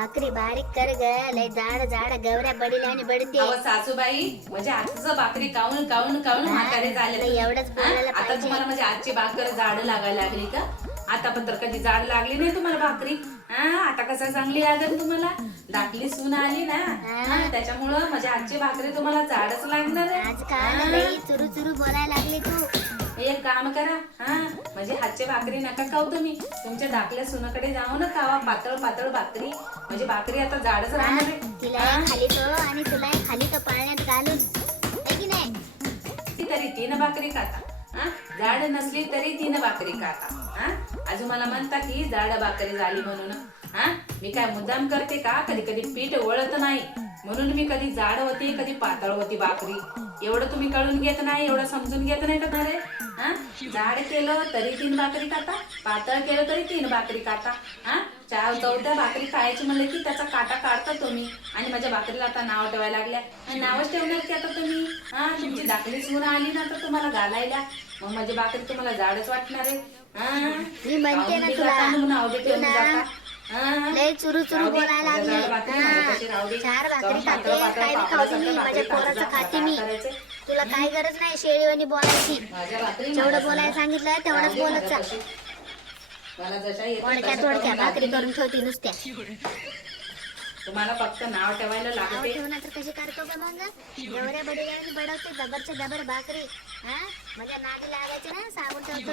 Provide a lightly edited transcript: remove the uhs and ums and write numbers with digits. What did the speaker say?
भाकरी बारीक कर ग, लय जाड जाड गवऱ्या बडीला आणि बडते. अहो सासूबाई, म्हणजे आजचं भाकरी काऊन काऊन काऊन म्हातारे झाले तुला एवढंच बोलायला आता पाहिजे. तुम्हाला म्हणजे आजची भाकर जाड लागायला लागली का? आता पण तर कधी जाड लागली नाही तुम्हाला भाकरी. आता कसं चांगली लागेल तुम्हाला? धाकली सून आली ना, त्याच्यामुळं म्हणजे आजची भाकरी तुम्हाला जाडच लागणार आहे. आजकाल लई चुरू चुरू बोलायला लागली तू. एक काम करा, म्हणजे हातची भाकरी नका खाऊ तुम्ही, तुमच्या धाकल्या सुनाकडे जाऊ ना खावा पातळ पातळ भाकरी, म्हणजे भाकरी आता जाडच राहणार आहे. तिला खाली तो आणि तुला खाली तो पाण्यात घालून, है की नाही? तरी 3 भाकरी खाता, जाड नसली तरी 3 भाकरी खाता. अजून मला म्हणता की जाड भाकरी झाली म्हणून. मी काय मुद्दाम करते का? कधी कधी पीठ वळत नाही म्हणून मी कधी जाड होती कधी पातळ होती भाकरी. एवढं तुम्ही कळून घेत नाही, एवढं समजून घेत नाही का रे? जाड केलं तरी 3 भाकरी खाता, पातळ केलं तरी 3 भाकरी खाता. 4-4 भाकरी खायची म्हणलं की त्याचा काटा काढता तुम्ही, आणि माझ्या भाकरीला आता नाव ठेवायला लागल्या. नावच ठेवणार की आता तुम्ही? तुमची धाकली सून आली ना तर तुम्हाला घालायला, मग माझी भाकरी तुम्हाला जाडच वाटणार आहे. मी म्हणते ना तुला, लय चुरू चुरू बोलायला लागली. 4 भाकरी खाते, काय बी खाते मी, माझ्या पोराचं खाते मी. तुला काय गरज नाही शेळीवानी बोलायची. जेवढं बोलायला सांगितलं तेवढंच बोलत जा. थोडक्या भाकरी करून ठेवती नुसत्या. तुम्हाला फक्त नाव ठेवायला नाव लागते. ठेवणार तर कशी करतो का मग? एवढ्या बडीला बडवते जबरच्या जबर भाकरी. माझ्या नादी लागायची ना, सांगून ठेवतो.